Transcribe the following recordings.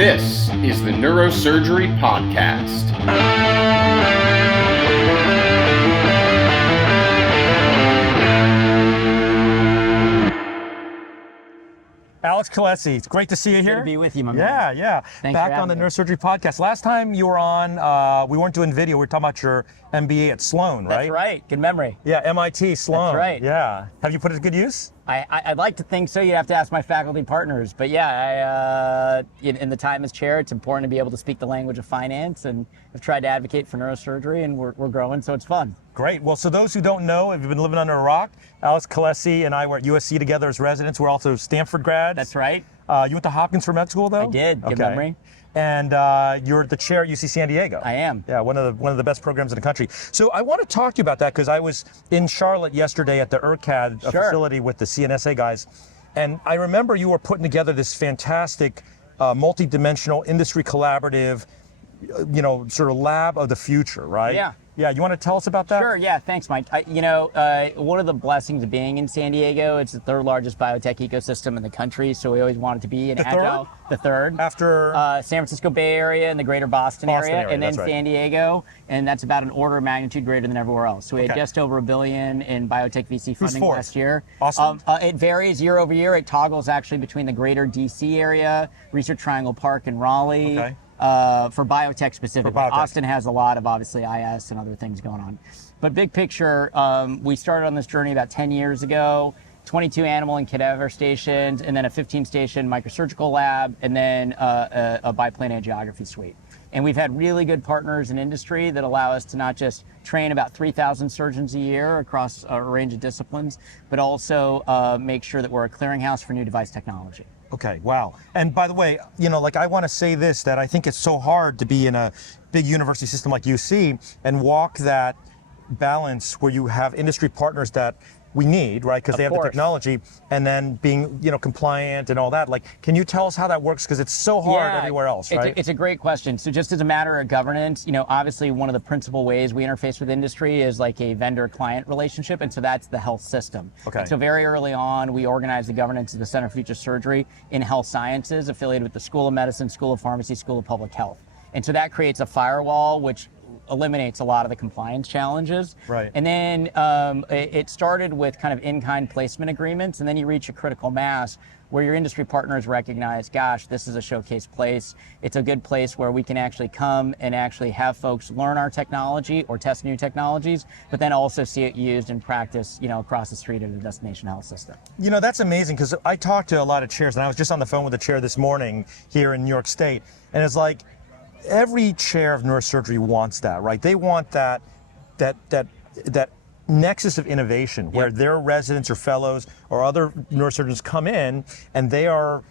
This is the Neurosurgery Podcast. Alex Khalessi, it's great to see you here. Good to be with you, my man. Yeah. Thanks Back for on the having me. Neurosurgery Podcast. Last time you were on, we weren't doing video, we were talking about your MBA at Sloan, right? That's right. Good memory. Yeah, MIT, Sloan. That's right. Yeah. Have you put it to good use? I'd like to think so. You'd have to ask my faculty partners. But yeah, in the time as chair, it's important to be able to speak the language of finance, and I've tried to advocate for neurosurgery, and we're growing, so it's fun. Great. Well, so those who don't know, if you've been living under a rock, Alex Khalessi and I were at USC together as residents. We're also Stanford grads. That's right. You went to Hopkins for med school, though? I did. Good memory. And you're the chair at UC San Diego. I am. Yeah, one of the best programs in the country. So I want to talk to you about that because I was in Charlotte yesterday at the ERCAD facility with the CNSA guys, and I remember you were putting together this fantastic multi-dimensional industry collaborative, sort of lab of the future, right? Yeah. Yeah, you want to tell us about that? Sure, yeah, thanks, Mike. One of the blessings of being in San Diego, it's the third largest biotech ecosystem in the country, so we always wanted to be an agile. The third? After? San Francisco Bay Area and the greater Boston area, and then right. San Diego, and that's about an order of magnitude greater than everywhere else. So we had just over $1 billion in biotech VC funding last year. Awesome. It varies year over year. It toggles actually between the greater DC area, Research Triangle Park in Raleigh. Okay. For biotech specifically. Austin has a lot of obviously IS and other things going on. But big picture, we started on this journey about 10 years ago, 22 animal and cadaver stations, and then a 15-station microsurgical lab, and then a biplane angiography suite. And we've had really good partners in industry that allow us to not just train about 3,000 surgeons a year across a range of disciplines, but also make sure that we're a clearinghouse for new device technology. Okay, wow. And by the way, I want to say this, that I think it's so hard to be in a big university system like UC and walk that balance where you have industry partners that we need, right? Because they have the technology, and then being, compliant and all that. Can you tell us how that works? Because it's so hard everywhere else, right? It's a great question. So just as a matter of governance, obviously one of the principal ways we interface with industry is like a vendor-client relationship, and so that's the health system. Okay. And so very early on, we organized the governance of the Center for Future Surgery in health sciences, affiliated with the School of Medicine, School of Pharmacy, School of Public Health. And so that creates a firewall, which eliminates a lot of the compliance challenges. Right. And then it started with kind of in-kind placement agreements, and then you reach a critical mass where your industry partners recognize, gosh, this is a showcase place. It's a good place where we can actually come and actually have folks learn our technology or test new technologies, but then also see it used in practice, across the street at a destination health system. That's amazing, because I talked to a lot of chairs, and I was just on the phone with a chair this morning here in New York State, and it's like, every chair of neurosurgery wants that, right? They want that nexus of innovation where their residents or fellows or other neurosurgeons come in and they are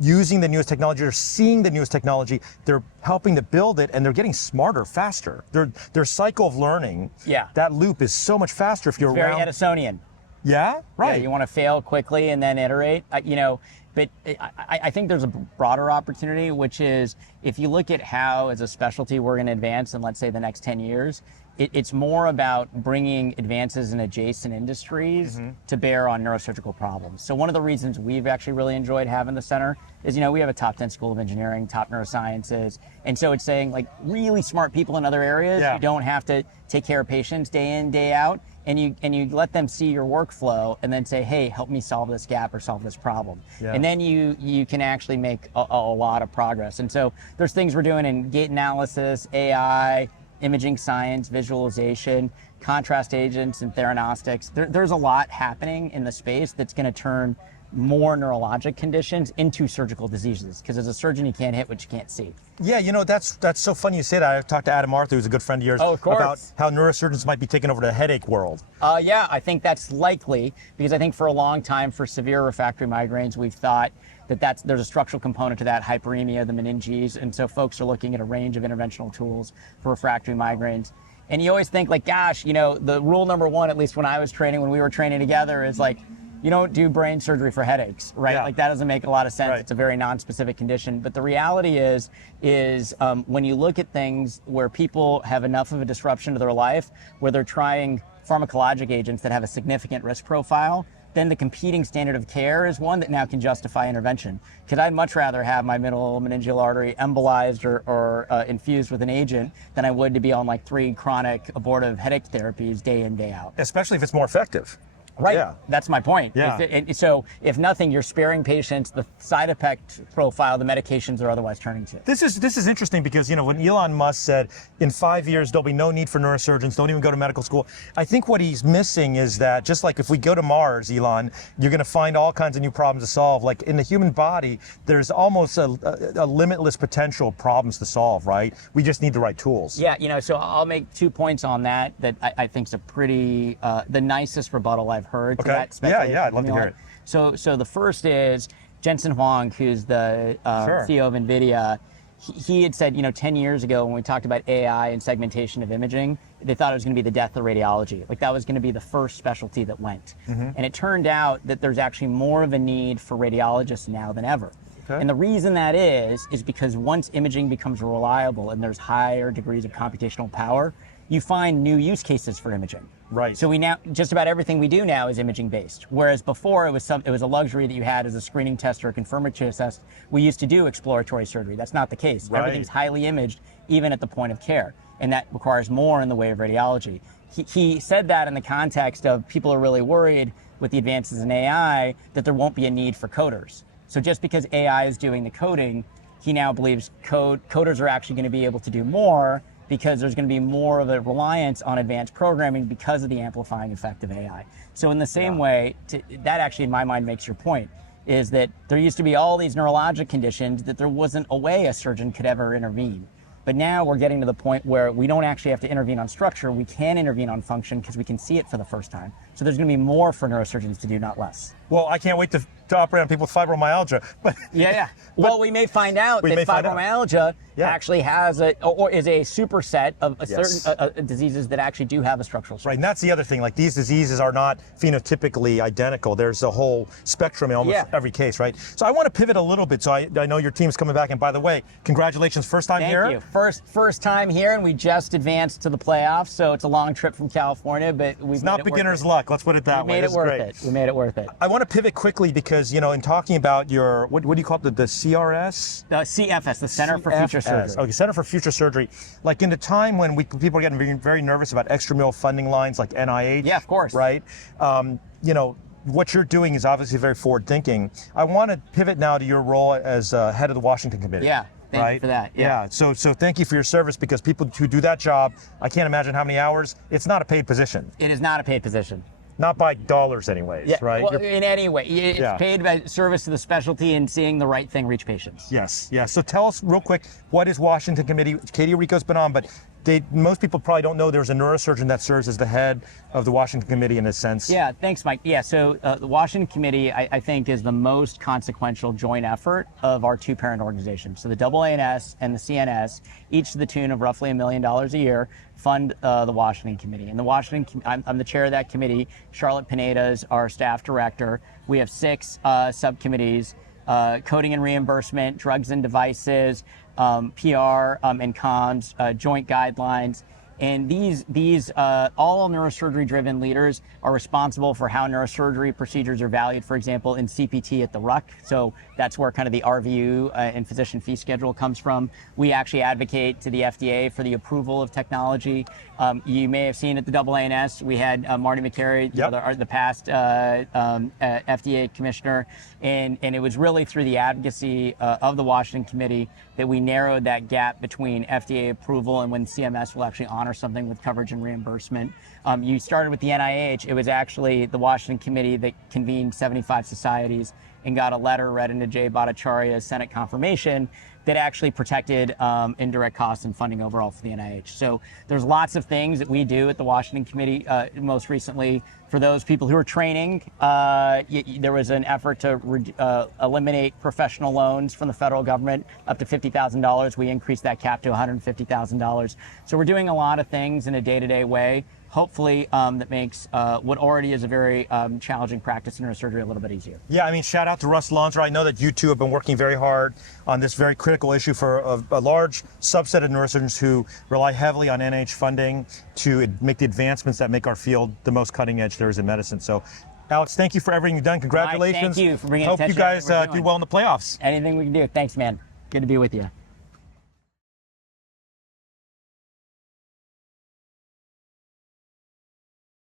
using the newest technology, they're seeing the newest technology, they're helping to build it, and they're getting smarter faster. Their cycle of learning, that loop is so much faster if you're very around. Edisonian. Yeah, right. Yeah, you want to fail quickly and then iterate, But I think there's a broader opportunity, which is if you look at how, as a specialty, we're going to advance in, let's say, the next 10 years, it's more about bringing advances in adjacent industries to bear on neurosurgical problems. So one of the reasons we've actually really enjoyed having the center is, we have a top 10 school of engineering, top neurosciences. And so it's saying, really smart people in other areas, you don't have to take care of patients day in, day out. And you let them see your workflow and then say, hey, help me solve this gap or solve this problem. Yeah. And then you can actually make a lot of progress. And so there's things we're doing in gait analysis, AI, imaging science, visualization, contrast agents, and theranostics. There's a lot happening in the space that's going to turn more neurologic conditions into surgical diseases, because as a surgeon you can't hit what you can't see. Yeah, that's so funny you say that. I talked to Adam Arthur, who's a good friend of yours, about how neurosurgeons might be taking over the headache world. Yeah, I think that's likely, because I think for a long time for severe refractory migraines we've thought that there's a structural component to that, hyperemia, the meninges, and so folks are looking at a range of interventional tools for refractory migraines. And you always think gosh, the rule number one, at least when I was training, when we were training together, is you don't do brain surgery for headaches, right? Yeah. That doesn't make a lot of sense. Right. It's a very non-specific condition. But the reality is when you look at things where people have enough of a disruption to their life, where they're trying pharmacologic agents that have a significant risk profile, then the competing standard of care is one that now can justify intervention. Because I'd much rather have my middle meningeal artery embolized or infused with an agent than I would to be on like 3 chronic abortive headache therapies day in, day out. Especially if it's more effective. Right. Yeah. That's my point. Yeah. So if nothing, you're sparing patients the side effect profile the medications they're otherwise turning to. This is interesting because, when Elon Musk said in 5 years there'll be no need for neurosurgeons, don't even go to medical school. I think what he's missing is that just like if we go to Mars, Elon, you're going to find all kinds of new problems to solve. Like in the human body, there's almost a limitless potential of problems to solve, right? We just need the right tools. Yeah, so I'll make 2 points on that I think is a pretty, the nicest rebuttal I've heard to that speculation. Yeah, I'd love to hear it. So the first is Jensen Huang, who's the CEO of NVIDIA. He had said, 10 years ago when we talked about AI and segmentation of imaging, they thought it was going to be the death of radiology. Like that was going to be the first specialty that went. And it turned out that there's actually more of a need for radiologists now than ever. And the reason that is because once imaging becomes reliable and there's higher degrees of computational power, you find new use cases for imaging. Right. So we now, just about everything we do now is imaging based. Whereas before it was a luxury that you had as a screening test or a confirmatory test. We used to do exploratory surgery. That's not the case. Right. Everything's highly imaged, even at the point of care. And that requires more in the way of radiology. He said that in the context of people are really worried with the advances in AI that there won't be a need for coders. So just because AI is doing the coding, he now believes coders are actually going to be able to do more because there's going to be more of a reliance on advanced programming because of the amplifying effect of AI. So in the same way, that actually in my mind makes your point, is that there used to be all these neurologic conditions that there wasn't a way a surgeon could ever intervene. But now we're getting to the point where we don't actually have to intervene on structure, we can intervene on function because we can see it for the first time. So there's going to be more for neurosurgeons to do, not less. Well, I can't wait to operate on people with fibromyalgia. But well, we may find out that fibromyalgia actually has or is a superset of certain diseases that actually do have a structural source. Right, and that's the other thing. Like these diseases are not phenotypically identical. There's a whole spectrum in almost every case, right? So I want to pivot a little bit. So I know your team's coming back, and by the way, congratulations, first time here. Thank you. First time here, and we just advanced to the playoffs. So it's a long trip from California, but it's not beginner's luck. Let's put it that way. We made it worth it. I want to pivot quickly because in talking about your what do you call it, the CRS? The CFS, the Center for Future Surgery. Okay, Center for Future Surgery. Like in the time when people are getting very, very nervous about extramural funding lines like NIH. Yeah, of course. Right. What you're doing is obviously very forward thinking. I want to pivot now to your role as head of the Washington Committee. Yeah. Thank you for that. Yeah. So thank you for your service, because people who do that job, I can't imagine how many hours. It's not a paid position. It is not a paid position. Not by dollars anyways, right? Well, in any way. It's paid by service to the specialty and seeing the right thing reach patients. Yes. So tell us real quick, what is Washington Committee? Katie Rico's been on, but most people probably don't know there's a neurosurgeon that serves as the head of the Washington Committee in a sense. Yeah, thanks, Mike. Yeah, so the Washington Committee, I think, is the most consequential joint effort of our 2 parent organizations. So the AANS and the CNS, each to the tune of roughly $1 million a year, fund the Washington Committee. And I'm the chair of that committee. Charlotte Pineda is our staff director. We have 6 subcommittees: coding and reimbursement, drugs and devices, PR and comms, joint guidelines. And these all neurosurgery-driven leaders are responsible for how neurosurgery procedures are valued, for example, in CPT at the RUC. So that's where kind of the RVU and physician fee schedule comes from. We actually advocate to the FDA for the approval of technology. You may have seen at the AANS, we had Marty McCary, the past FDA commissioner, and it was really through the advocacy of the Washington Committee that we narrowed that gap between FDA approval and when CMS will actually honor something with coverage and reimbursement. You started with the NIH. It was actually the Washington Committee that convened 75 societies and got a letter read into Jay Bhattacharya's Senate confirmation that actually protected indirect costs and funding overall for the NIH. So there's lots of things that we do at the Washington Committee. Most recently, for those people who are training, there was an effort to eliminate professional loans from the federal government up to $50,000. We increased that cap to $150,000. So we're doing a lot of things in a day-to-day way, hopefully that makes what already is a very challenging practice in neurosurgery a little bit easier. Yeah, I mean, shout out to Russ Lonsra. I know that you two have been working very hard on this very critical issue for a large subset of neurosurgeons who rely heavily on NIH funding to make the advancements that make our field the most cutting edge there is in medicine. So Alex, thank you for everything you've done. Congratulations. Mike, thank you for bringing Hope you attention to guys everything we're do doing. well in the playoffs. Anything we can do. Thanks, man. Good to be with you.